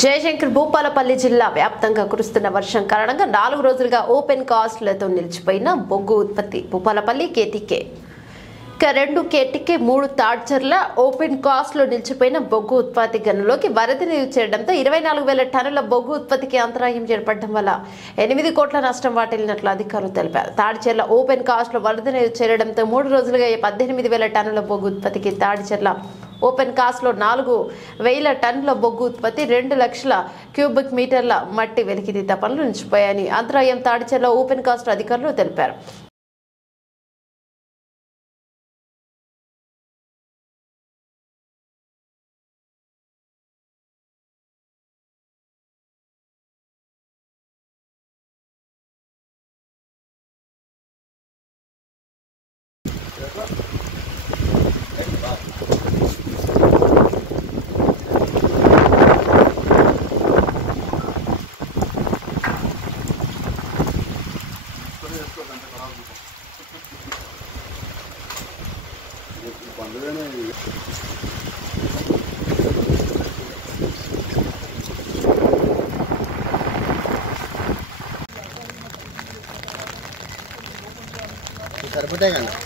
జయశంకర్ భూపాలపల్లి జిల్లా వ్యాప్తంగా కురుస్తున్న వర్షం కారణంగా 4 రోజులుగా ఓపెన్ కాస్ట్లతో నిలిచిపోయిన బొగ్గు ఉత్పత్తి Bhupalpalli KTK 2 KTK 3 Tadicherla open cast లో నిలిచిపోయిన బొగ్గు ఉత్పత్తి గనులోకి వరద నీరు చేరడంతో 24,000 టన్నుల బొగ్గు ఉత్పత్తికి అంతరాయం ఏర్పడడం వల్ల 8 కోట్ల నష్టం వాటిల్లినట్లు అధికారులు తెలిపారు. తాడ్చర్ల ఓపెన్ కాస్ట్ లో వరద నీరు చేరడంతో 3 రోజులుగా 18,000 టన్నుల బొగ్గు ఉత్పత్తికి తాడ్చర్ల ఓపెన్ కాస్ట్ లో 4,000 టన్నుల బొగ్గు ఉత్పత్తి 2 లక్షల క్యూబిక్ మీటర్ల మట్టి వెలికితీత పనులు నిలిచిపోయాయని అంతరాయం తాడ్చర్ల ఓపెన్ కాస్ట్ అధికారులు తెలిపారు. సరిపోతాయి కదా.